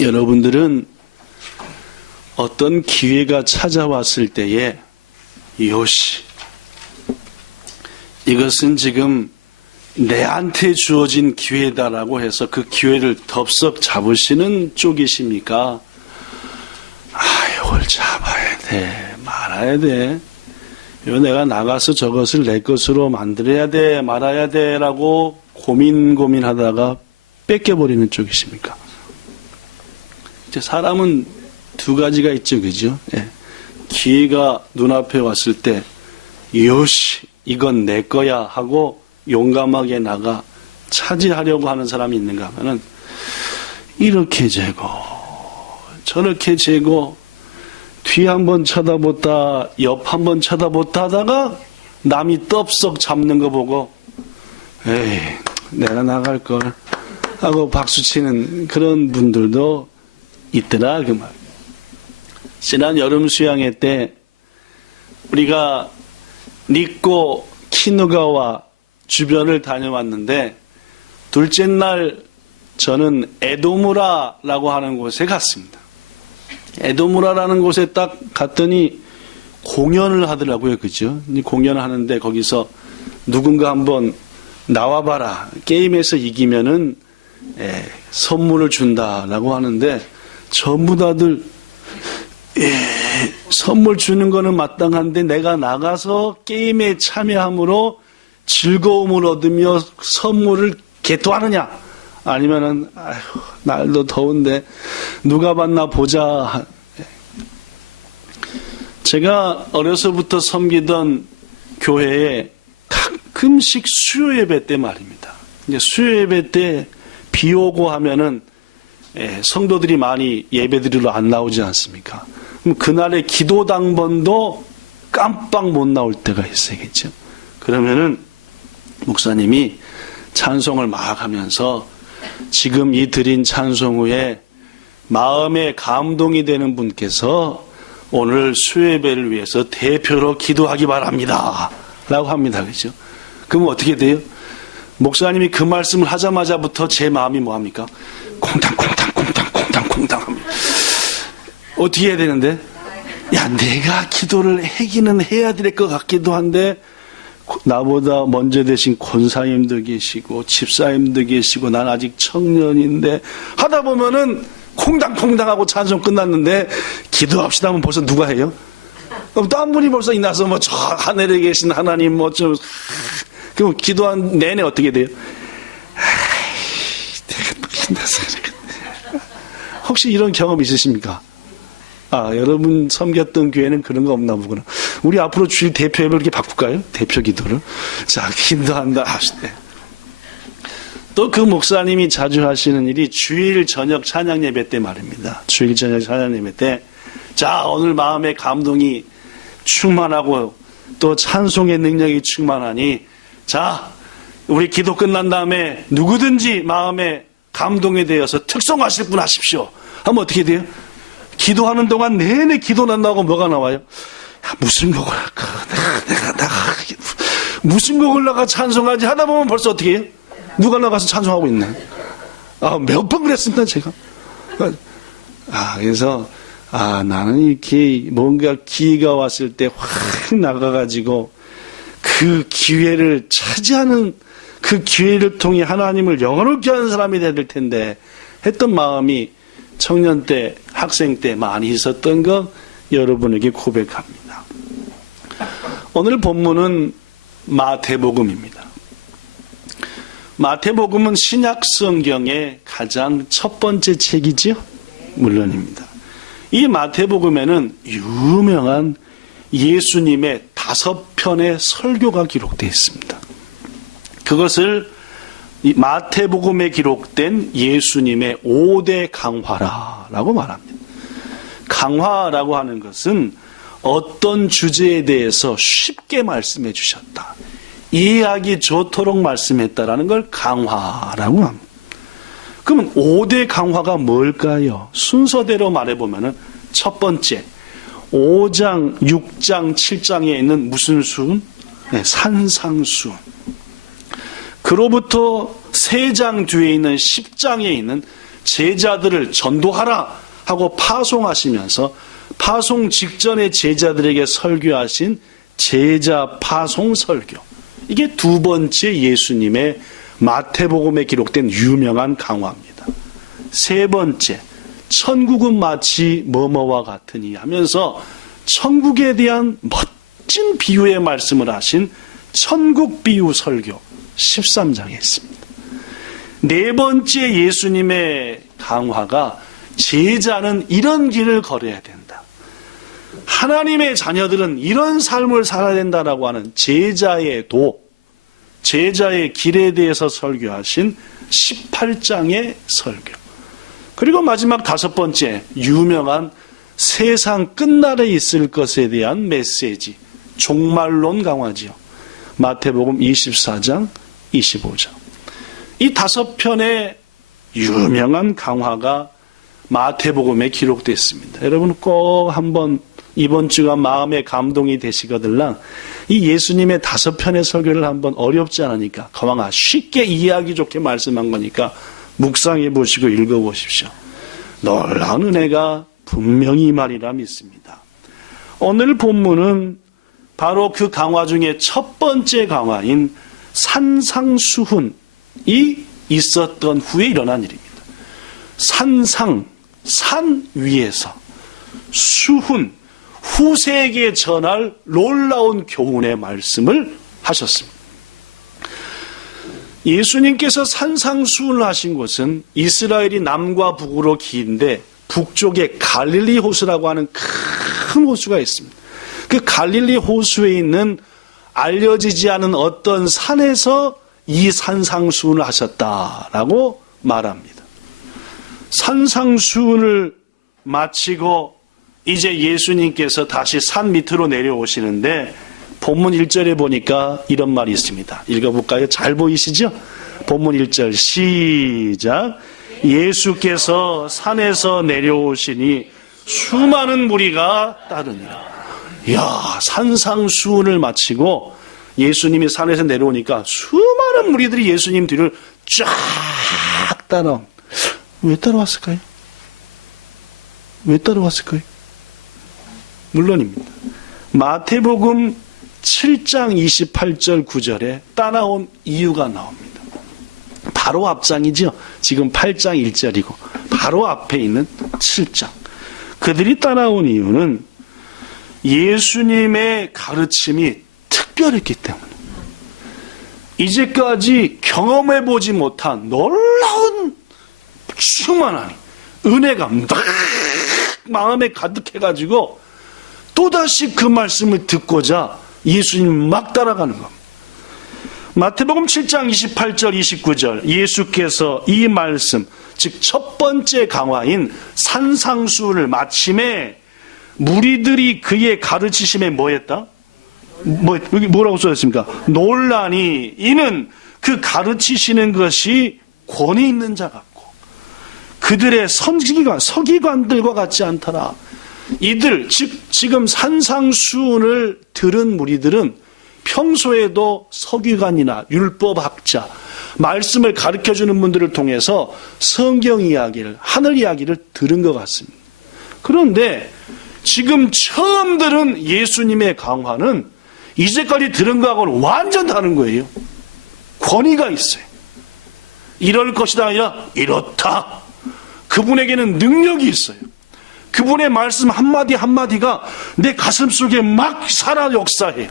여러분들은 어떤 기회가 찾아왔을 때에 요시, 이것은 지금 내한테 주어진 기회다라고 해서 그 기회를 덥석 잡으시는 쪽이십니까? 이걸 잡아야 돼, 말아야 돼. 내가 나가서 저것을 내 것으로 만들어야 돼, 말아야 돼 라고 고민하다가 뺏겨버리는 쪽이십니까? 이제 사람은 두 가지가 있죠, 그죠? 예. 기회가 눈앞에 왔을 때 요시, 이건 내 거야 하고 용감하게 나가 차지하려고 하는 사람이 있는가 하면은 이렇게 재고 저렇게 재고 뒤 한번 쳐다보다 옆 한번 쳐다보다 하다가 남이 떡썩 잡는 거 보고 에이 내가 나갈걸 하고 박수치는 그런 분들도 있더라 그 말. 지난 여름 수양회 때 우리가 니꼬 키누가와 주변을 다녀왔는데 둘째 날 저는 에도무라라고 하는 곳에 갔습니다. 에도무라라는 곳에 딱 갔더니 공연을 하더라고요. 그죠? 공연을 하는데 거기서 누군가 한번 나와봐라. 게임에서 이기면은 선물을 준다라고 하는데 전부 다들 선물 주는 거는 마땅한데 내가 나가서 게임에 참여함으로 즐거움을 얻으며 선물을 개토하느냐 아니면은 날도 더운데 누가 봤나 보자. 제가 어려서부터 섬기던 교회에 가끔씩 수요 예배 때 말입니다. 이제 수요 예배 때 비 오고 하면은 성도들이 많이 예배드리러 안 나오지 않습니까? 그럼 그날의 기도 당번도 깜빡 못 나올 때가 있어야겠죠. 그러면은 목사님이 찬송을 막 하면서 지금 이 드린 찬송 후에 마음에 감동이 되는 분께서 오늘 수요예배를 위해서 대표로 기도하기 바랍니다 라고 합니다. 그죠? 그럼 어떻게 돼요? 목사님이 그 말씀을 하자마자부터 제 마음이 뭐합니까? 콩탕 합니다. 어떻게 해야 되는데? 야, 내가 기도를 하기는 해야 될 것 같기도 한데 나보다 먼저 되신 권사님도 계시고 집사님도 계시고 난 아직 청년인데 하다 보면은 콩당콩당하고 찬송 끝났는데 기도합시다 하면 벌써 누가 해요? 그럼 딴 분이 벌써 나서 뭐 저 하늘에 계신 하나님 뭐 좀 그럼 기도한 내내 어떻게 돼요? 혹시 이런 경험 있으십니까? 여러분 섬겼던 교회는 그런 거 없나 보구나. 우리 앞으로 주일 대표 예배를 이렇게 바꿀까요? 대표 기도를. 자, 기도한다 하실 때. 또 그 목사님이 자주 하시는 일이 주일 저녁 찬양 예배 때 말입니다. 주일 저녁 찬양 예배 때. 자, 오늘 마음에 감동이 충만하고 또 찬송의 능력이 충만하니 자, 우리 기도 끝난 다음에 누구든지 마음에 감동에 대해서 특송하실 분 하십시오. 하면 어떻게 돼요? 기도하는 동안 내내 기도 난다고 뭐가 나와요? 야, 무슨 곡을 할까? 내가 무슨 곡을 나가 찬송하지 하다 보면 벌써 어떻게 해요? 누가 나가서 찬송하고 있네. 몇 번 그랬습니다, 제가. 그래서 나는 이렇게 뭔가 기회가 왔을 때 확 나가가지고 그 기회를 차지하는 그 기회를 통해 하나님을 영원롭게 하는 사람이 돼야 될 텐데 했던 마음이 청년 때, 학생 때 많이 있었던 거 여러분에게 고백합니다. 오늘 본문은 마태복음입니다. 마태복음은 신약 성경의 가장 첫 번째 책이죠? 물론입니다. 이 마태복음에는 유명한 예수님의 5편의 설교가 기록되어 있습니다. 그것을 이 마태복음에 기록된 예수님의 5대 강화라고 말합니다. 강화라고 하는 것은 어떤 주제에 대해서 쉽게 말씀해 주셨다. 이해하기 좋도록 말씀했다라는 걸 강화라고 합니다. 그러면 5대 강화가 뭘까요? 순서대로 말해보면 첫 번째 5장, 6장, 7장에 있는 무슨 수훈? 산상수훈. 그로부터 3장 뒤에 있는 10장에 있는 제자들을 전도하라 하고 파송하시면서 파송 직전에 제자들에게 설교하신 제자 파송 설교. 이게 두 번째 예수님의 마태복음에 기록된 유명한 강화입니다. 세 번째, 천국은 마치 뭐뭐와 같으니 하면서 천국에 대한 멋진 비유의 말씀을 하신 천국 비유 설교 13장에 있습니다. 네 번째 예수님의 강화가 제자는 이런 길을 걸어야 된다. 하나님의 자녀들은 이런 삶을 살아야 된다라고 하는 제자의 도, 제자의 길에 대해서 설교하신 18장의 설교. 그리고 마지막 다섯 번째, 유명한 세상 끝날에 있을 것에 대한 메시지, 종말론 강화지요. 마태복음 24장, 25장. 이 다섯 편의 유명한 강화가 마태복음에 기록됐습니다. 여러분 꼭 한번 이번 주가 마음의 감동이 되시거들랑 이 예수님의 다섯 편의 설교를 한번 어렵지 않으니까 가왕아 쉽게 이해하기 좋게 말씀한 거니까 묵상해 보시고 읽어 보십시오. 놀라운 은혜가 분명히 이 말이라 믿습니다. 오늘 본문은 바로 그 강화 중에 첫 번째 강화인 산상수훈이 있었던 후에 일어난 일입니다. 산상, 산 위에서 수훈, 후세에게 전할 놀라운 교훈의 말씀을 하셨습니다. 예수님께서 산상수훈을 하신 곳은 이스라엘이 남과 북으로 긴데 북쪽에 갈릴리 호수라고 하는 큰 호수가 있습니다. 그 갈릴리 호수에 있는 알려지지 않은 어떤 산에서 이 산상수훈을 하셨다라고 말합니다. 산상수훈을 마치고 이제 예수님께서 다시 산 밑으로 내려오시는데 본문 1절에 보니까 이런 말이 있습니다. 읽어볼까요? 잘 보이시죠? 본문 1절 시작. 예수께서 산에서 내려오시니 수많은 무리가 따르니라. 이야, 산상수훈을 마치고 예수님이 산에서 내려오니까 수많은 무리들이 예수님 뒤를 쫙 따라온. 왜 따라왔을까요? 왜 따라왔을까요? 물론입니다. 마태복음 7장 28절 9절에 따라온 이유가 나옵니다. 바로 앞장이죠. 지금 8장 1절이고 바로 앞에 있는 7장. 그들이 따라온 이유는 예수님의 가르침이 특별했기 때문에 이제까지 경험해보지 못한 놀라운 충만한 은혜가 막 마음에 가득해가지고 또다시 그 말씀을 듣고자 예수님 막 따라가는 겁니다. 마태복음 7장 28절 29절 예수께서 이 말씀 즉 첫 번째 강화인 산상수훈을 마침에 무리들이 그의 가르치심에 뭐했다? 여기 뭐라고 써있습니까? 놀라니 이는 그 가르치시는 것이 권위 있는 자 같고 그들의 서기관들과 같지 않더라. 이들 즉 지금 산상수훈을 들은 무리들은 평소에도 서기관이나 율법학자 말씀을 가르쳐주는 분들을 통해서 성경 이야기를 하늘 이야기를 들은 것 같습니다. 그런데 지금 처음 들은 예수님의 강화는 이제까지 들은 거하고는 완전 다른 거예요. 권위가 있어요. 이럴 것이다 아니라 이렇다. 그분에게는 능력이 있어요. 그분의 말씀 한마디 한마디가 내 가슴속에 막 살아 역사해요.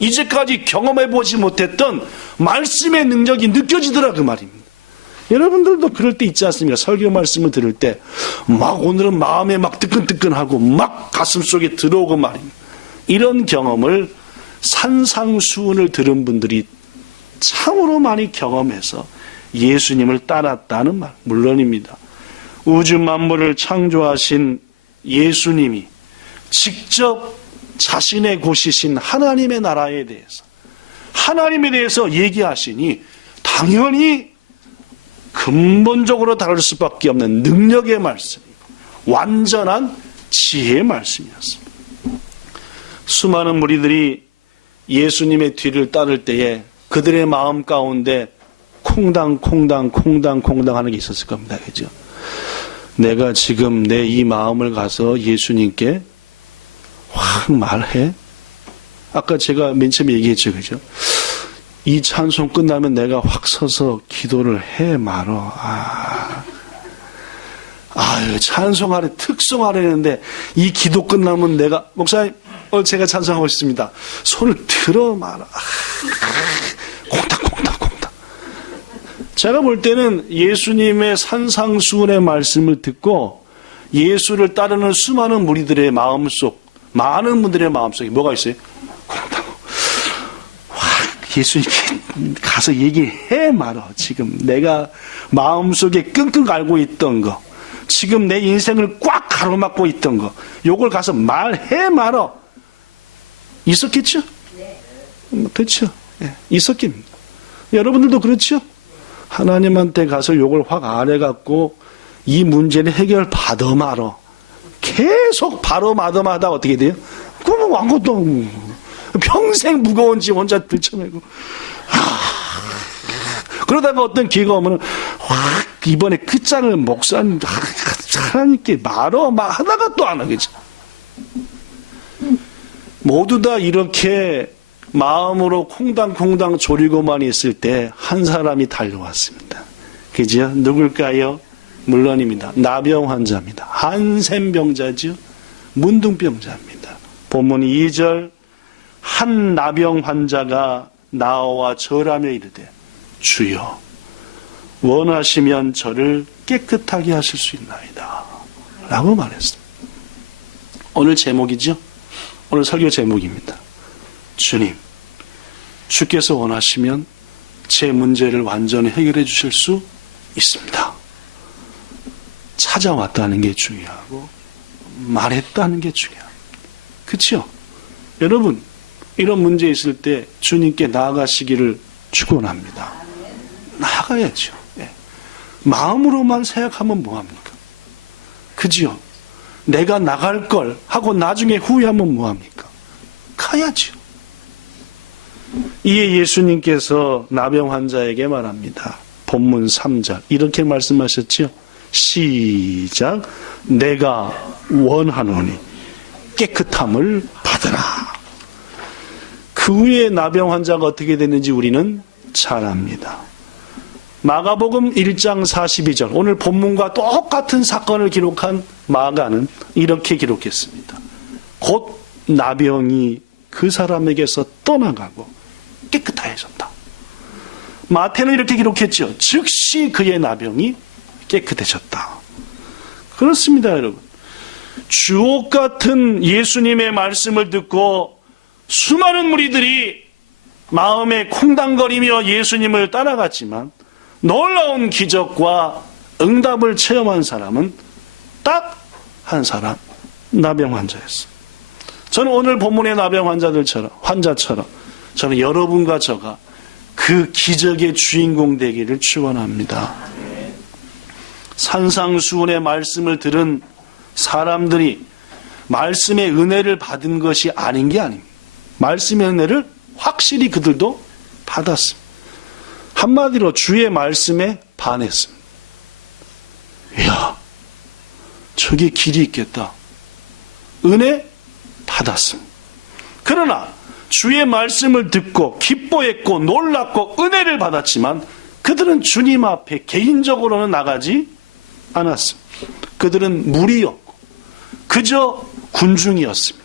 이제까지 경험해보지 못했던 말씀의 능력이 느껴지더라 그 말입니다. 여러분들도 그럴 때 있지 않습니까? 설교 말씀을 들을 때 막 오늘은 마음에 막 뜨끈뜨끈하고 막 가슴속에 들어오고 말입니다. 이런 경험을 산상수훈을 들은 분들이 참으로 많이 경험해서 예수님을 따랐다는 말 물론입니다. 우주 만물을 창조하신 예수님이 직접 자신의 곳이신 하나님의 나라에 대해서 하나님에 대해서 얘기하시니 당연히 근본적으로 다를 수밖에 없는 능력의 말씀이고 완전한 지혜의 말씀이었습니다. 수많은 무리들이 예수님의 뒤를 따를 때에 그들의 마음 가운데 콩당콩당 하는 게 있었을 겁니다. 그죠? 내가 지금 내 이 마음을 가서 예수님께 확 말해? 아까 제가 맨 처음에 얘기했죠, 그죠? 이 찬송 끝나면 내가 확 서서 기도를 해 말어. 찬송하래, 특송하래는데 이 기도 끝나면 내가, 목사님, 오늘 제가 찬송하고 있습니다. 손을 들어 말아. 콩닥콩닥콩닥. 제가 볼 때는 예수님의 산상수훈의 말씀을 듣고 예수를 따르는 수많은 무리들의 마음속, 많은 분들의 마음속에 뭐가 있어요? 콩닥. 예수님께 가서 얘기해 말어. 지금 내가 마음속에 끙끙 앓고 있던 거, 지금 내 인생을 꽉 가로막고 있던 거, 요걸 가서 말해 말어. 있었겠죠? 그렇죠. 있었겠습니다. 여러분들도 그렇죠? 하나님한테 가서 요걸 확 알아갖고 이 문제는 해결 받아 말어. 계속 바로 마다마다 어떻게 돼요? 그러면 아무것도 평생 무거운 지 혼자 들쳐내고 그러다가 어떤 기회가 오면 확 이번에 끝장을 목사님 하나님께 말어 막 하다가 또 안 하겠지. 모두 다 이렇게 마음으로 콩당콩당 졸이고만 있을 때 한 사람이 달려왔습니다. 그죠? 누굴까요? 물론입니다. 나병 환자입니다. 한센병자죠. 문둥병자입니다. 본문 2절 한 나병 환자가 나와 절하며 이르되 주여 원하시면 저를 깨끗하게 하실 수 있나이다 라고 말했습니다. 오늘 제목이죠. 오늘 설교 제목입니다. 주님, 주께서 원하시면 제 문제를 완전히 해결해 주실 수 있습니다. 찾아왔다는 게 중요하고 말했다는 게 중요합니다. 그렇죠? 여러분, 이런 문제 있을 때 주님께 나아가시기를 축원합니다. 나아가야죠. 마음으로만 생각하면 뭐합니까? 그죠? 내가 나갈 걸 하고 나중에 후회하면 뭐합니까? 가야죠. 이에 예수님께서 나병 환자에게 말합니다. 본문 3절 이렇게 말씀하셨죠. 시작. 내가 원하노니 깨끗함을 받으라. 그 후에 나병 환자가 어떻게 됐는지 우리는 잘 압니다. 마가복음 1장 42절 오늘 본문과 똑같은 사건을 기록한 마가는 이렇게 기록했습니다. 곧 나병이 그 사람에게서 떠나가고 깨끗해졌다. 마태는 이렇게 기록했죠. 즉시 그의 나병이 깨끗해졌다. 그렇습니다, 여러분. 주옥 같은 예수님의 말씀을 듣고 수많은 무리들이 마음에 콩당거리며 예수님을 따라갔지만 놀라운 기적과 응답을 체험한 사람은 딱 한 사람, 나병 환자였어요. 저는 오늘 본문의 나병 환자처럼 저는 여러분과 저가 그 기적의 주인공 되기를 축원합니다. 산상수훈의 말씀을 들은 사람들이 말씀의 은혜를 받은 것이 아닌 게 아닙니다. 말씀의 은혜를 확실히 그들도 받았습니다. 한마디로 주의 말씀에 반했습니다. 이야, 저기 길이 있겠다. 은혜 받았습니다. 그러나 주의 말씀을 듣고 기뻐했고 놀랐고 은혜를 받았지만 그들은 주님 앞에 개인적으로는 나가지 않았습니다. 그들은 무리였고 그저 군중이었습니다.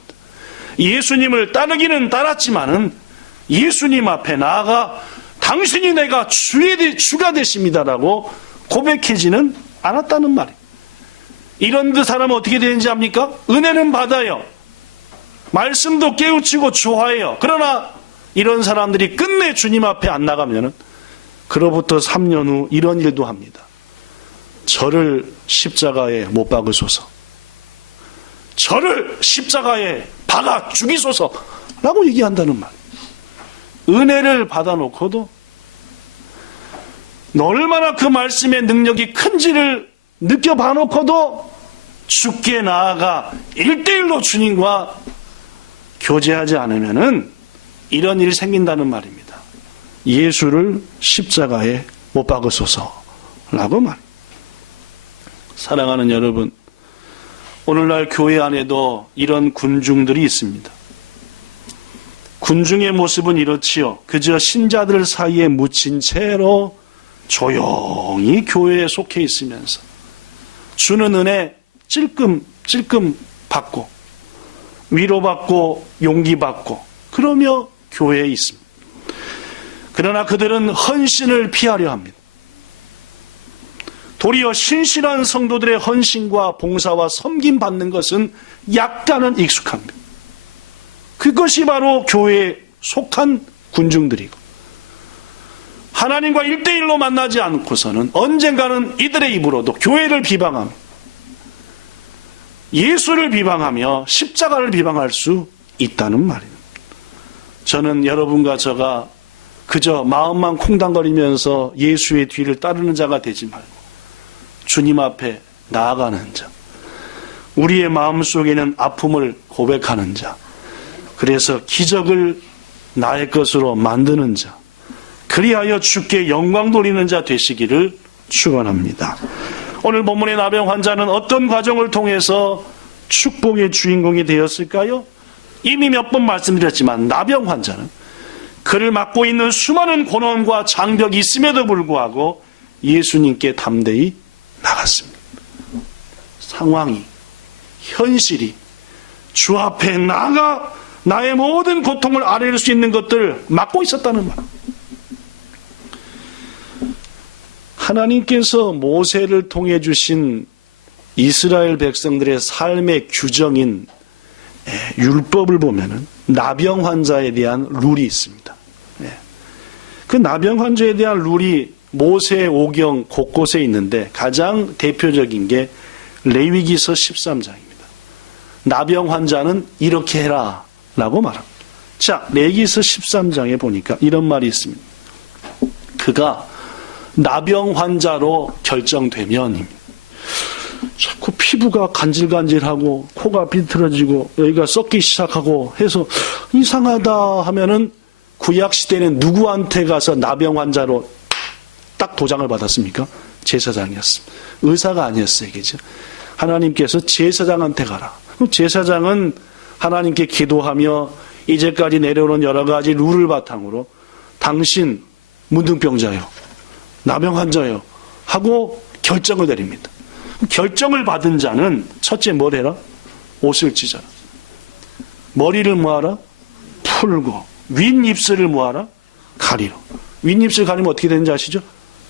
예수님을 따르기는 따랐지만은 예수님 앞에 나아가 당신이 내가 주가 되십니다라고 고백하지는 않았다는 말이에요. 이런 사람은 어떻게 되는지 압니까? 은혜는 받아요. 말씀도 깨우치고 좋아해요. 그러나 이런 사람들이 끝내 주님 앞에 안 나가면은 그로부터 3년 후 이런 일도 합니다. 저를 십자가에 못 박으소서. 저를 십자가에 박아 죽이소서라고 얘기한다는 말. 은혜를 받아놓고도 얼마나 그 말씀의 능력이 큰지를 느껴봐놓고도 죽게 나아가 1대1로 주님과 교제하지 않으면은 이런 일이 생긴다는 말입니다. 예수를 십자가에 못 박으소서라고 말입니다. 사랑하는 여러분, 오늘날 교회 안에도 이런 군중들이 있습니다. 군중의 모습은 이렇지요. 그저 신자들 사이에 묻힌 채로 조용히 교회에 속해 있으면서 주는 은혜 찔끔 받고 위로받고 용기받고 그러며 교회에 있습니다. 그러나 그들은 헌신을 피하려 합니다. 도리어 신실한 성도들의 헌신과 봉사와 섬김받는 것은 약간은 익숙합니다. 그것이 바로 교회에 속한 군중들이고 하나님과 1대1로 만나지 않고서는 언젠가는 이들의 입으로도 교회를 비방하며 예수를 비방하며 십자가를 비방할 수 있다는 말입니다. 저는 여러분과 저가 그저 마음만 콩당거리면서 예수의 뒤를 따르는 자가 되지 말고 주님 앞에 나아가는 자, 우리의 마음속에는 아픔을 고백하는 자, 그래서 기적을 나의 것으로 만드는 자, 그리하여 주께 영광 돌리는 자 되시기를 축원합니다. 오늘 본문의 나병 환자는 어떤 과정을 통해서 축복의 주인공이 되었을까요? 이미 몇 번 말씀드렸지만 나병 환자는 그를 맡고 있는 수많은 고난과 장벽이 있음에도 불구하고 예수님께 담대히 나갔습니다. 상황이, 현실이 주 앞에 나가 나의 모든 고통을 아뢰일 수 있는 것들을 맡고 있었다는 말. 하나님께서 모세를 통해 주신 이스라엘 백성들의 삶의 규정인 율법을 보면은 나병 환자에 대한 룰이 있습니다. 그 나병 환자에 대한 룰이 모세 오경 곳곳에 있는데 가장 대표적인 게 레위기서 13장입니다. 나병 환자는 이렇게 해라 라고 말합니다. 자, 레위기서 13장에 보니까 이런 말이 있습니다. 그가 나병 환자로 결정되면 자꾸 피부가 간질간질하고 코가 비틀어지고 여기가 썩기 시작하고 해서 이상하다 하면은 구약시대는 누구한테 가서 나병 환자로 딱 도장을 받았습니까? 제사장이었습니다. 의사가 아니었어요. 그죠? 하나님께서 제사장한테 가라. 제사장은 하나님께 기도하며 이제까지 내려오는 여러 가지 룰을 바탕으로 당신 문둥병자요, 나병 환자요 하고 결정을 내립니다. 결정을 받은 자는 첫째 뭘 해라? 옷을 찢어라. 머리를 뭐하라? 풀고 윗입술을 뭐하라? 가리라. 윗입술 가리면 어떻게 되는지 아시죠?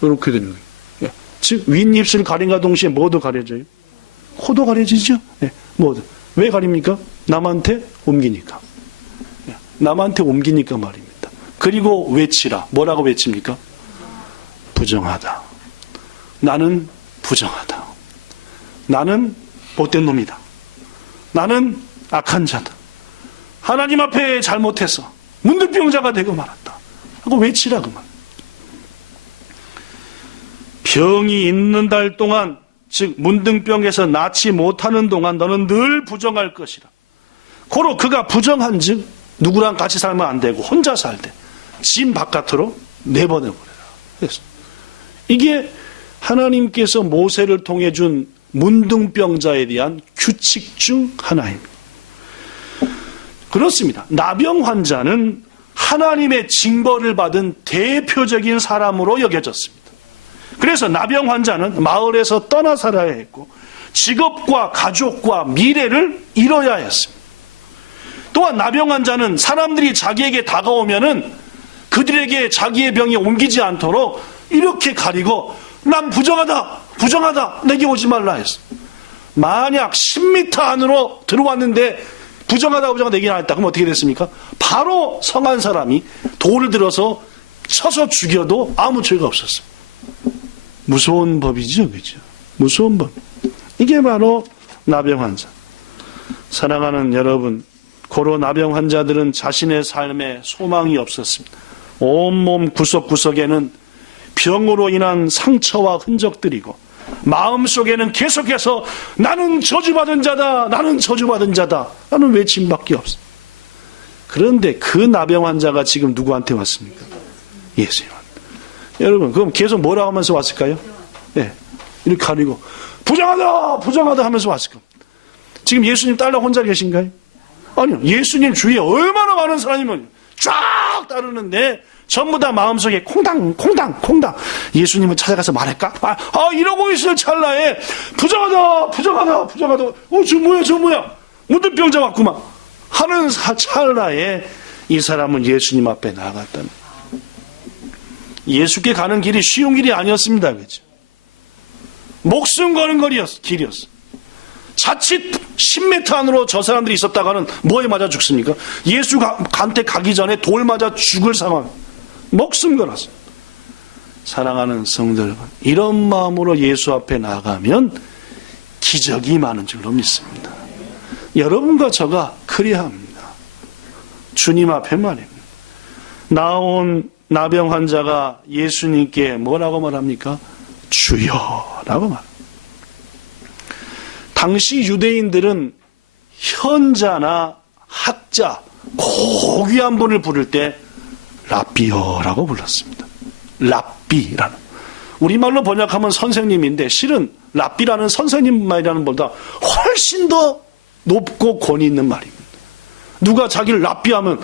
이렇게 되는 거예요. 즉 윗입술 가림과 동시에 뭐도 가려져요? 코도 가려지죠? 뭐도. 왜 가립니까? 남한테 옮기니까. 남한테 옮기니까 말입니다. 그리고 외치라. 뭐라고 외칩니까? 부정하다. 나는 부정하다. 나는 못된 놈이다. 나는 악한 자다. 하나님 앞에 잘못해서 문둥병자가 되고 말았다 하고 외치라 그 말. 병이 있는 달 동안, 즉 문둥병에서 낫지 못하는 동안 너는 늘 부정할 것이라. 고로 그가 부정한 즉 누구랑 같이 살면 안 되고 혼자 살되 집 바깥으로 내보내버려라. 그래서 이게 하나님께서 모세를 통해 준 문둥병자에 대한 규칙 중 하나입니다. 그렇습니다. 나병 환자는 하나님의 징벌을 받은 대표적인 사람으로 여겨졌습니다. 그래서 나병 환자는 마을에서 떠나 살아야 했고 직업과 가족과 미래를 잃어야 했습니다. 또한 나병 환자는 사람들이 자기에게 다가오면은 그들에게 자기의 병이 옮기지 않도록 이렇게 가리고 난 부정하다 내게 오지 말라 했어. 만약 10m 안으로 들어왔는데 부정하다 얘기를 안 했다 그럼 어떻게 됐습니까? 바로 성한 사람이 돌을 들어서 쳐서 죽여도 아무 죄가 없었어요. 무서운 법이죠, 그죠? 무서운 법. 이게 바로 나병 환자. 사랑하는 여러분, 고로 나병 환자들은 자신의 삶에 소망이 없었습니다. 온몸 구석구석에는 병으로 인한 상처와 흔적들이고 마음속에는 계속해서 나는 저주받은 자다, 나는 저주받은 자다 라는 외침밖에 없어요. 그런데 그 나병 환자가 지금 누구한테 왔습니까? 예수님. 여러분 그럼 계속 뭐라고 하면서 왔을까요? 네, 이렇게 가리고 부정하다 부정하다 하면서 왔을 겁니다. 지금 예수님 따라 혼자 계신가요? 아니요. 예수님 주위에 얼마나 많은 사람이면 쫙 따르는데 전부 다 마음속에 콩당 예수님을 찾아가서 말할까? 이러고 있을 찰나에 부정하다 저 뭐야 문둥병자 왔구만 하는 찰나에 이 사람은 예수님 앞에 나아갔다는, 예수께 가는 길이 쉬운 길이 아니었습니다. 그죠? 목숨 거는 길이었어. 자칫 10m 안으로 저 사람들이 있었다가는 뭐에 맞아 죽습니까? 예수한테 가기 전에 돌 맞아 죽을 상황. 목숨 걸었어요. 사랑하는 성도 여러분, 이런 마음으로 예수 앞에 나가면 기적이 많은 줄로 믿습니다. 여러분과 저가 그래야 합니다. 주님 앞에 말입니다. 나온 나병 환자가 예수님께 뭐라고 말합니까? 주여라고 말합니다. 당시 유대인들은 현자나 학자, 고귀한 분을 부를 때 랍비어라고 불렀습니다. 랍비라는, 우리말로 번역하면 선생님인데 실은 랍비라는 선생님 말이라는 것보다 훨씬 더 높고 권위 있는 말입니다. 누가 자기를 랍비하면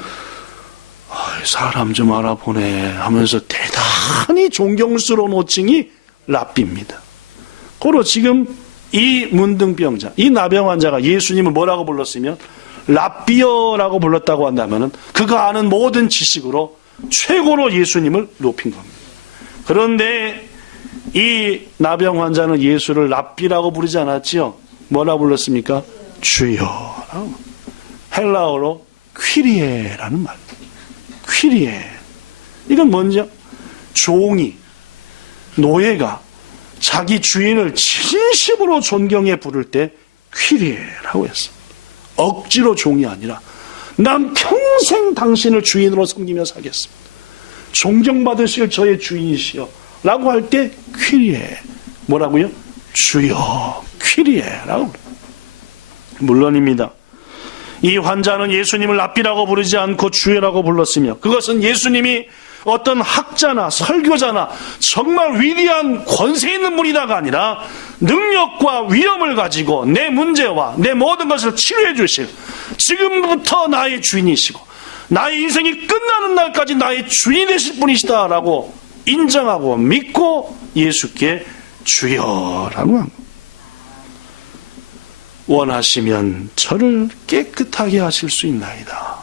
사람 좀 알아보네 하면서 대단히 존경스러운 호칭이 랍비입니다. 고로 지금 이 문둥병자, 이 나병 환자가 예수님을 뭐라고 불렀으면 랍비어라고 불렀다고 한다면 그가 아는 모든 지식으로 최고로 예수님을 높인 겁니다. 그런데 이 나병 환자는 예수를 랍비라고 부르지 않았지요. 뭐라고 불렀습니까? 주여라고. 헬라어로 퀴리에라는 말. 퀴리에. 이건 뭔지? 종이, 노예가 자기 주인을 진심으로 존경해 부를 때 퀴리에라고 했어. 억지로 종이 아니라 난 평생 당신을 주인으로 섬기며 살겠습니다. 존경받으실 저의 주인이시여 라고 할 때 퀴리에. 뭐라고요? 주여 퀴리에라고. 물론입니다. 이 환자는 예수님을 랍비라고 부르지 않고 주여라고 불렀으며 그것은 예수님이 어떤 학자나 설교자나 정말 위대한 권세 있는 분이다가 아니라 능력과 위엄을 가지고 내 문제와 내 모든 것을 치료해 주실, 지금부터 나의 주인이시고 나의 인생이 끝나는 날까지 나의 주인이 되실 분이시다라고 인정하고 믿고 예수께 주여라고 합니다. 원하시면 저를 깨끗하게 하실 수 있나이다.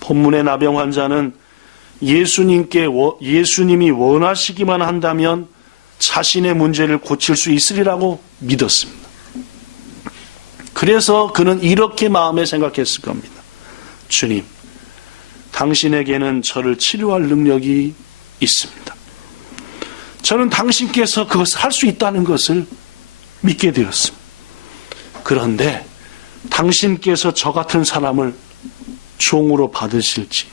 본문의 나병 환자는 예수님이 원하시기만 한다면 자신의 문제를 고칠 수 있으리라고 믿었습니다. 그래서 그는 이렇게 마음에 생각했을 겁니다. 주님, 당신에게는 저를 치료할 능력이 있습니다. 저는 당신께서 그것을 할 수 있다는 것을 믿게 되었습니다. 그런데 당신께서 저 같은 사람을 종으로 받으실지,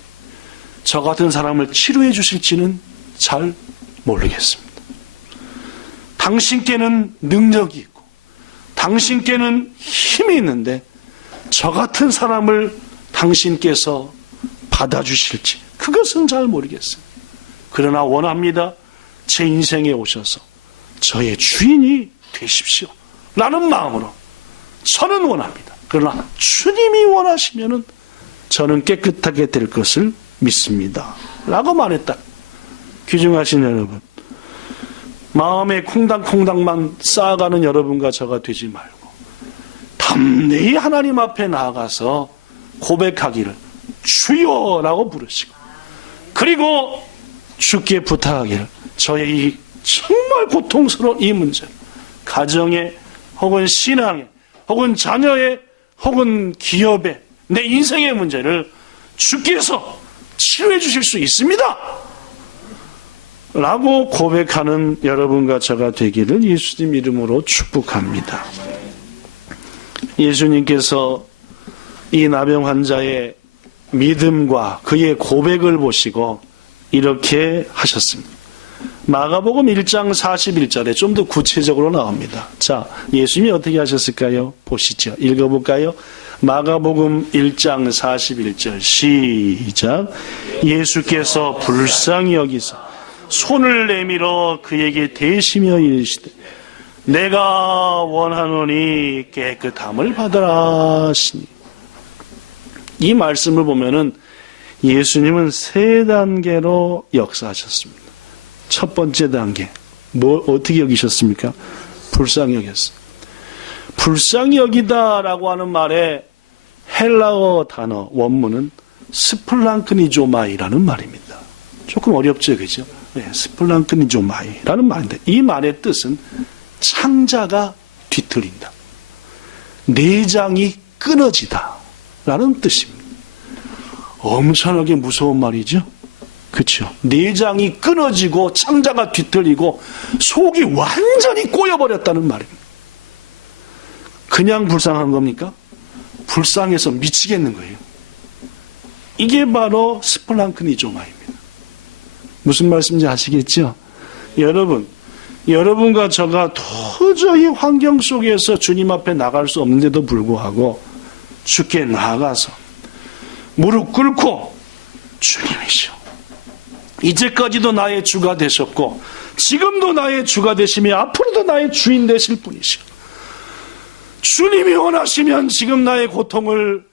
저 같은 사람을 치료해 주실지는 잘 모르겠습니다. 당신께는 능력이 있고 당신께는 힘이 있는데 저 같은 사람을 당신께서 받아주실지 그것은 잘 모르겠습니다. 그러나 원합니다. 제 인생에 오셔서 저의 주인이 되십시오 라는 마음으로 저는 원합니다. 그러나 주님이 원하시면은 저는 깨끗하게 될 것을 믿습니다 라고 말했다. 귀중하신 여러분, 마음에 콩당콩당만 쌓아가는 여러분과 저가 되지 말고 담대히 하나님 앞에 나아가서 고백하기를 주여라고 부르시고, 그리고 주께 부탁하기를 저의 이 정말 고통스러운 이 문제, 가정에 혹은 신앙에 혹은 자녀의 혹은 기업의 내 인생의 문제를 주께서 치료해 주실 수 있습니다 라고 고백하는 여러분과 저가 되기를 예수님 이름으로 축복합니다. 예수님께서 이 나병 환자의 믿음과 그의 고백을 보시고 이렇게 하셨습니다. 마가복음 1장 41절에 좀 더 구체적으로 나옵니다. 자, 예수님이 어떻게 하셨을까요? 보시죠. 읽어볼까요? 마가복음 1장 41절 시작. 예수께서 불쌍히 여기서 손을 내밀어 그에게 대시며 이르시되 내가 원하노니 깨끗함을 받으라 하시니. 이 말씀을 보면은 예수님은 세 단계로 역사하셨습니다. 첫 번째 단계, 어떻게 여기셨습니까? 불쌍히 여겼어요. 불쌍히 여기다라고 하는 말의 헬라어 단어 원문은 스플랑크니조마이라는 말입니다. 조금 어렵죠, 그죠? 네, 스플랑크니조마이라는 말인데 이 말의 뜻은 창자가 뒤틀린다, 내장이 끊어지다 라는 뜻입니다. 엄청나게 무서운 말이죠. 그렇죠? 내장이 끊어지고 창자가 뒤틀리고 속이 완전히 꼬여버렸다는 말입니다. 그냥 불쌍한 겁니까? 불쌍해서 미치겠는 거예요. 이게 바로 스플랑크니조마입니다. 무슨 말씀인지 아시겠죠? 여러분과 저가 도저히 환경 속에서 주님 앞에 나갈 수 없는데도 불구하고 주께 나아가서 무릎 꿇고 주님이시오, 이제까지도 나의 주가 되셨고 지금도 나의 주가 되시며 앞으로도 나의 주인 되실 분이시오. 주님이 원하시면 지금 나의 고통을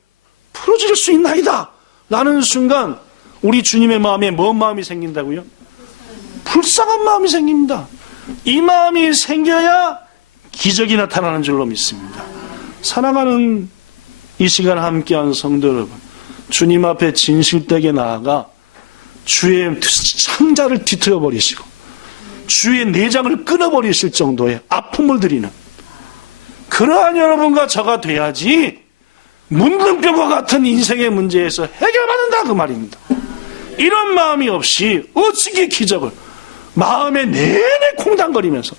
풀어줄 수 있나이다 라는 순간 우리 주님의 마음에 뭔 마음이 생긴다고요? 불쌍한 마음이 생깁니다. 이 마음이 생겨야 기적이 나타나는 줄로 믿습니다. 사랑하는 이 시간 함께한 성도 여러분, 주님 앞에 진실되게 나아가 주의 창자를 뒤틀어 버리시고 주의 내장을 끊어버리실 정도의 아픔을 드리는 그러한 여러분과 저가 돼야지 문둥병과 같은 인생의 문제에서 해결받는다 그 말입니다. 이런 마음이 없이 어찌게 기적을 마음에 내내 콩당거리면서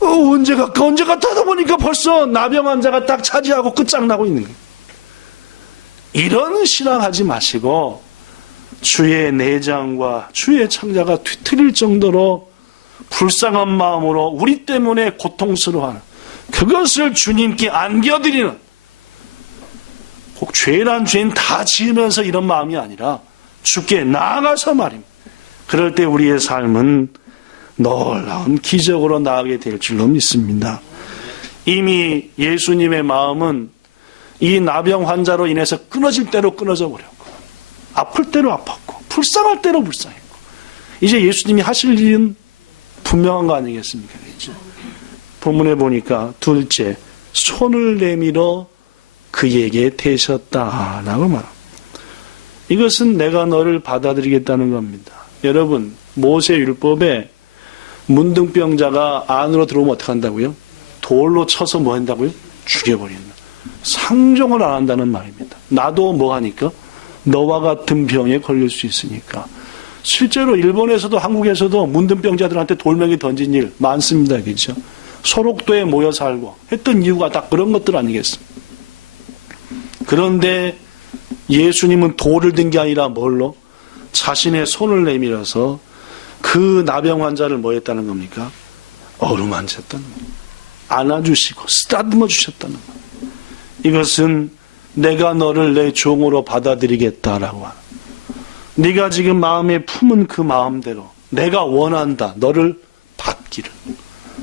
언제 갈까 하다 보니까 벌써 나병 환자가 딱 차지하고 끝장나고 있는 거예요. 이런 신앙하지 마시고 주의 내장과 주의 창자가 뒤틀릴 정도로 불쌍한 마음으로 우리 때문에 고통스러워하는 그것을 주님께 안겨드리는, 꼭 죄란 죄인 다 지으면서 이런 마음이 아니라 주께 나아가서 말입니다. 그럴 때 우리의 삶은 놀라운 기적으로 나아가게 될 줄로 믿습니다. 이미 예수님의 마음은 이 나병 환자로 인해서 끊어질 대로 끊어져 버렸고 아플 대로 아팠고 불쌍할 대로 불쌍했고 이제 예수님이 하실 일은 분명한 거 아니겠습니까? 그렇죠? 본문에 보니까 둘째, 손을 내밀어 그에게 대셨다라고 말합니다. 이것은 내가 너를 받아들이겠다는 겁니다. 여러분, 모세 율법에 문둥병자가 안으로 들어오면 어떻게 한다고요? 돌로 쳐서 뭐 한다고요? 죽여버린다. 상종을 안 한다는 말입니다. 나도 뭐 하니까? 너와 같은 병에 걸릴 수 있으니까. 실제로 일본에서도 한국에서도 문둥병자들한테 돌멩이 던진 일 많습니다. 그렇죠? 소록도에 모여 살고 했던 이유가 다 그런 것들 아니겠습니까? 그런데 예수님은 돌을 든 게 아니라 뭘로? 자신의 손을 내밀어서 그 나병 환자를 뭐 했다는 겁니까? 어루만졌다는 겁니다. 안아주시고 쓰다듬어 주셨다는 겁니다. 이것은 내가 너를 내 종으로 받아들이겠다라고 하는, 네가 지금 마음에 품은 그 마음대로 내가 원한다, 너를 받기를,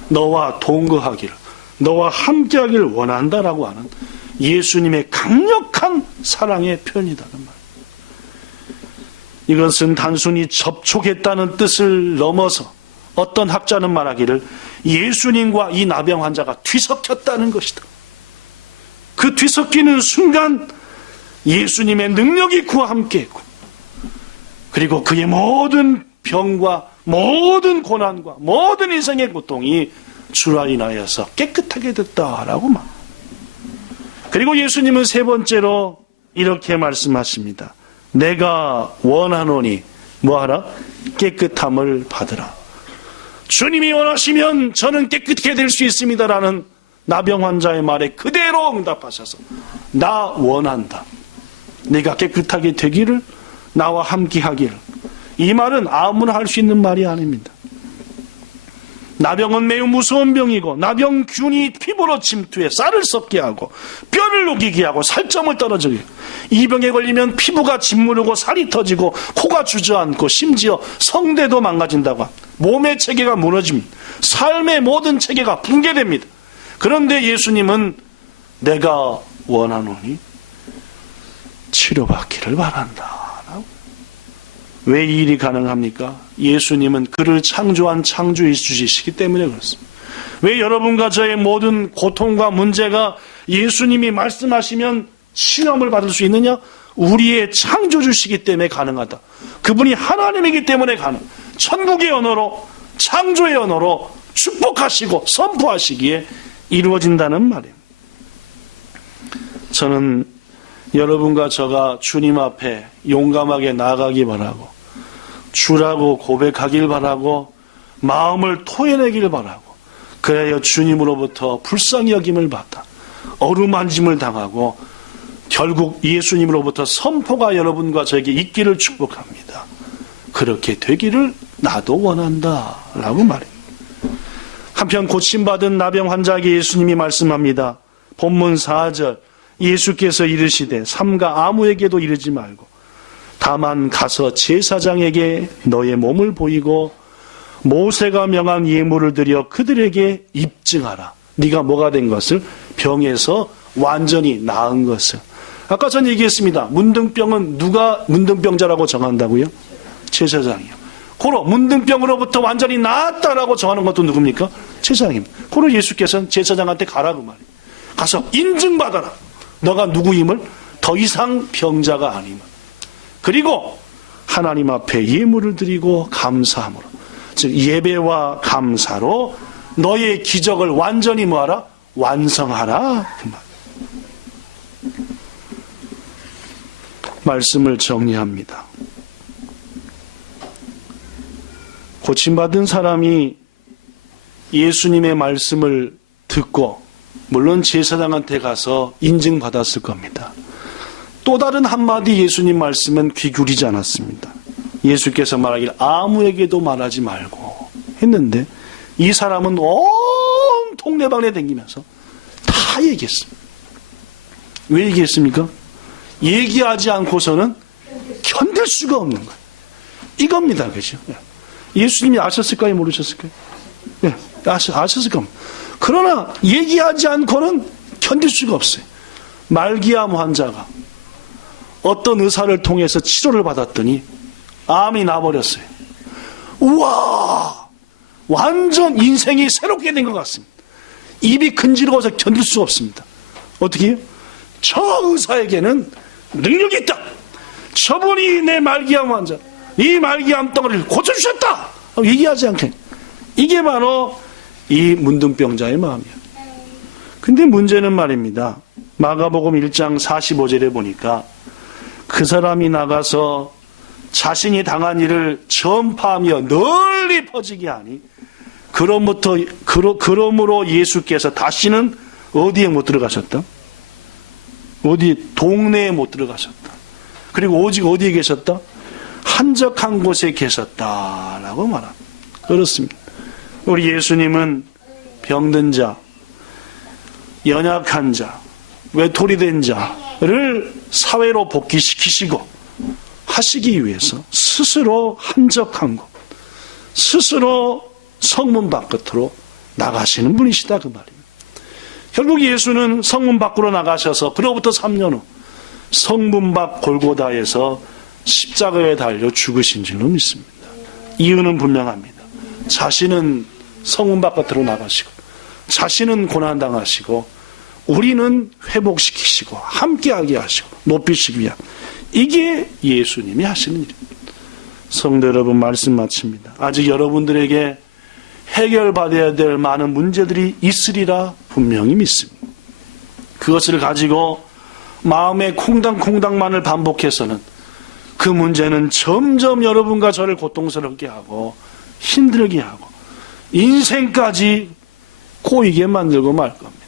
너와 동거하기를, 너와 함께하기를 원한다라고 하는 예수님의 강력한 사랑의 표현이라는 말. 이것은 단순히 접촉했다는 뜻을 넘어서 어떤 학자는 말하기를 예수님과 이 나병 환자가 뒤섞였다는 것이다. 그 뒤섞이는 순간 예수님의 능력이 그와 함께했고, 그리고 그의 모든 병과 모든 고난과 모든 인생의 고통이 주로 인하여서 깨끗하게 됐다라고 말. 그리고 예수님은 세 번째로 이렇게 말씀하십니다. 내가 원하노니 뭐하라? 깨끗함을 받으라. 주님이 원하시면 저는 깨끗하게 될 수 있습니다라는 나병 환자의 말에 그대로 응답하셔서 나 원한다, 내가 깨끗하게 되기를, 나와 함께하기를. 이 말은 아무나 할 수 있는 말이 아닙니다. 나병은 매우 무서운 병이고 나병균이 피부로 침투해 쌀을 썩게 하고 뼈를 녹이게 하고 살점을 떨어지게 하고, 이 병에 걸리면 피부가 짓무르고 살이 터지고 코가 주저앉고 심지어 성대도 망가진다고 합니다. 몸의 체계가 무너집니다. 삶의 모든 체계가 붕괴됩니다. 그런데 예수님은 내가 원하노니 치료받기를 바란다. 왜 이 일이 가능합니까? 예수님은 그를 창조한 창조주이시기 때문에 그렇습니다. 왜 여러분과 저의 모든 고통과 문제가 예수님이 말씀하시면 시험을 받을 수 있느냐? 우리의 창조주시기 때문에 가능하다. 그분이 하나님이기 때문에 가능. 천국의 언어로, 창조의 언어로 축복하시고 선포하시기에 이루어진다는 말입니다. 저는 여러분과 저가 주님 앞에 용감하게 나아가기 바라고, 주라고 고백하길 바라고, 마음을 토해내길 바라고, 그래야 주님으로부터 불쌍히 여김을 받아 어루만짐을 당하고 결국 예수님으로부터 선포가 여러분과 저에게 있기를 축복합니다. 그렇게 되기를 나도 원한다 라고 말입니다. 한편 고침받은 나병 환자에게 예수님이 말씀합니다. 본문 4절, 예수께서 이르시되 삼가 아무에게도 이르지 말고 다만 가서 제사장에게 너의 몸을 보이고 모세가 명한 예물을 드려 그들에게 입증하라. 네가 뭐가 된 것을, 병에서 완전히 나은 것을. 아까 전 얘기했습니다. 문둥병은 누가 문둥병자라고 정한다고요? 제사장이요. 고로 문둥병으로부터 완전히 나았다라고 정하는 것도 누굽니까? 제사장입니다. 고로 예수께서는 제사장한테 가라고 말이에요. 가서 인증받아라. 너가 누구임을, 더 이상 병자가 아님을. 그리고 하나님 앞에 예물을 드리고 감사함으로, 즉 예배와 감사로 너의 기적을 완전히 뭐하라? 완성하라. 그 말. 말씀을 정리합니다. 고침받은 사람이 예수님의 말씀을 듣고 물론 제사장한테 가서 인증받았을 겁니다. 또 다른 한마디 예수님 말씀은 귀 기울이지 않았습니다. 예수께서 말하기를 아무에게도 말하지 말고 했는데 이 사람은 온 동네방네 다니면서 다 얘기했습니다. 왜 얘기했습니까? 얘기하지 않고서는 견딜 수가 없는 거예요. 이겁니다. 그죠? 예수님이 아셨을까요? 모르셨을까요? 네, 아셨을 겁니다. 그러나 얘기하지 않고는 견딜 수가 없어요. 말기암 환자가 어떤 의사를 통해서 치료를 받았더니 암이 나버렸어요. 우와! 완전 인생이 새롭게 된 것 같습니다. 입이 근지러워서 견딜 수가 없습니다. 어떻게 해요? 저 의사에게는 능력이 있다. 저분이 내 말기암 환자, 이 말기암 덩어리를 고쳐주셨다. 얘기하지 않게. 이게 바로 이 문둥병자의 마음이에요. 근데 문제는 말입니다. 마가복음 1장 45절에 보니까 그 사람이 나가서 자신이 당한 일을 전파하며 널리 퍼지게 하니 그러므로 예수께서 다시는 어디에 못 들어가셨다? 어디 동네에 못 들어가셨다. 그리고 오직 어디에 계셨다? 한적한 곳에 계셨다라고 말합니다. 그렇습니다. 우리 예수님은 병든 자, 연약한 자, 외톨이 된 자를 사회로 복귀시키시고 하시기 위해서 스스로 한적한 곳, 스스로 성문 바깥으로 나가시는 분이시다 그 말입니다. 결국 예수는 성문 밖으로 나가셔서 그로부터 3년 후 성문 밖 골고다에서 십자가에 달려 죽으신 줄로 믿습니다. 이유는 분명합니다. 자신은 성문 바깥으로 나가시고 자신은 고난당하시고 우리는 회복시키시고 함께하게 하시고 높이시기 위한, 이게 예수님이 하시는 일입니다. 성도 여러분, 말씀 마칩니다. 아직 여러분들에게 해결받아야 될 많은 문제들이 있으리라 분명히 믿습니다. 그것을 가지고 마음에 콩당콩당만을 반복해서는 그 문제는 점점 여러분과 저를 고통스럽게 하고 힘들게 하고 인생까지 꼬이게 만들고 말 겁니다.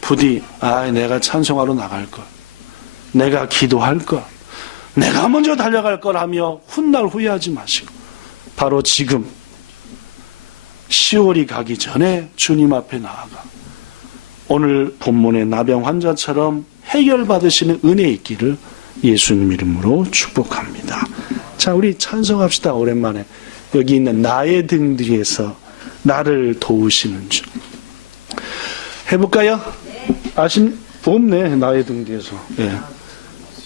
부디 내가 찬송하러 나갈 걸, 내가 기도할 걸, 내가 먼저 달려갈 걸 하며 훗날 후회하지 마시고 바로 지금 10월이 가기 전에 주님 앞에 나아가 오늘 본문의 나병 환자처럼 해결받으시는 은혜 있기를 예수님 이름으로 축복합니다. 자, 우리 찬송합시다. 오랜만에 여기 있는 나의 등 뒤에서 나를 도우시는 주. 해볼까요? 없네, 나의 등 뒤에서. 예.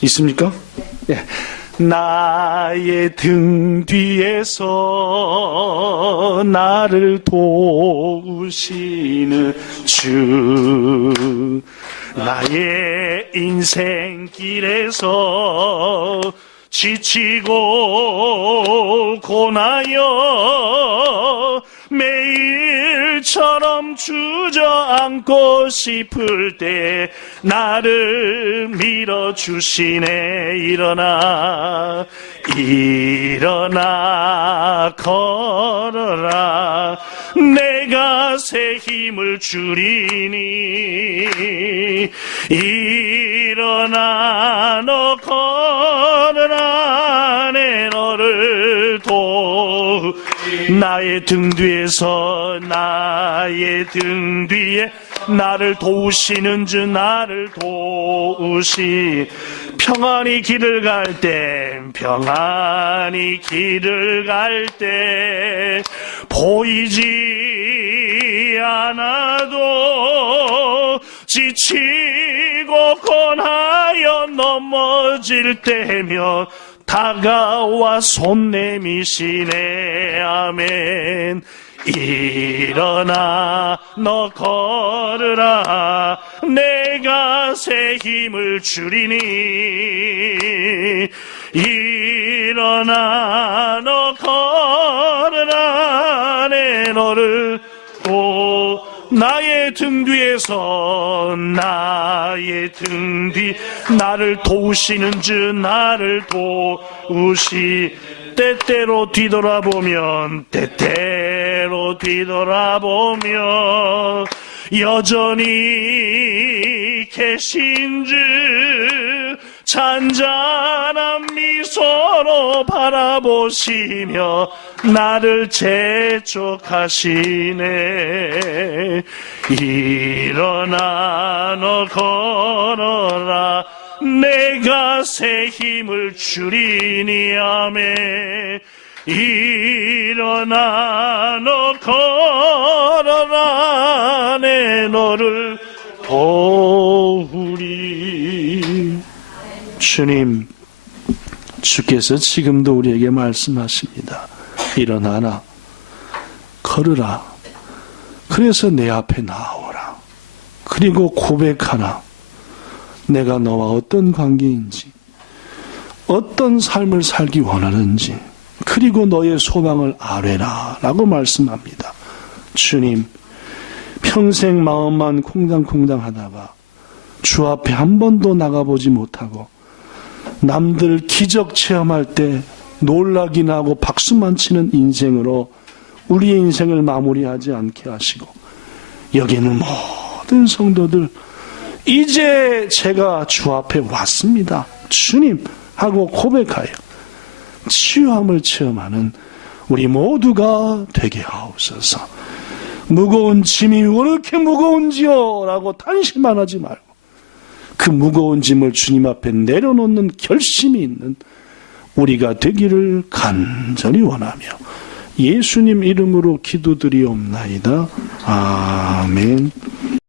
있습니까? 예. 나의 등 뒤에서 나를 도우시는 주. 나의 인생길에서 지치고 고나여 매일처럼 주저앉고 싶을 때 나를 밀어주시네. 일어나 걸어라. 내가 새 힘을 주리니. 일어나 너 걸어라. 내 너를 나의 등 뒤에서 나의 등 뒤에 나를 도우시는 주. 나를 평안히 길을 갈 때 보이지 않아도 지치고 권하여 넘어질 때면 다가와 손 내미시네. 아멘. 일어나 너 걸으라. 내가 새 힘을 주리니. 일어나 너 걸으라. 내 너를 나의 등 뒤에서 나의 등 뒤 나를 도우시는 주. 나를 때때로 뒤돌아보면 여전히 계신 주. 잔잔한 미소로 바라보시며 나를 재촉하시네. 일어나 너 걸어라. 내가 새 힘을 주리니. 아멘. 일어나 너 걸어라. 내 너를 도우리. 주님, 주께서 지금도 우리에게 말씀하십니다. 일어나라, 걸으라. 그래서 내 앞에 나오라. 그리고 고백하라. 내가 너와 어떤 관계인지, 어떤 삶을 살기 원하는지, 그리고 너의 소망을 아뢰라 라고 말씀합니다. 주님, 평생 마음만 콩당콩당 하다가 주 앞에 한 번도 나가보지 못하고 남들 기적 체험할 때 놀라기나 하고 박수만 치는 인생으로 우리의 인생을 마무리하지 않게 하시고, 여기 있는 모든 성도들, 이제 제가 주 앞에 왔습니다, 주님 하고 고백하여 치유함을 체험하는 우리 모두가 되게 하옵소서. 무거운 짐이 왜 이렇게 무거운지요? 라고 탄식만 하지 말고 그 무거운 짐을 주님 앞에 내려놓는 결심이 있는 우리가 되기를 간절히 원하며 예수님 이름으로 기도드리옵나이다. 아멘.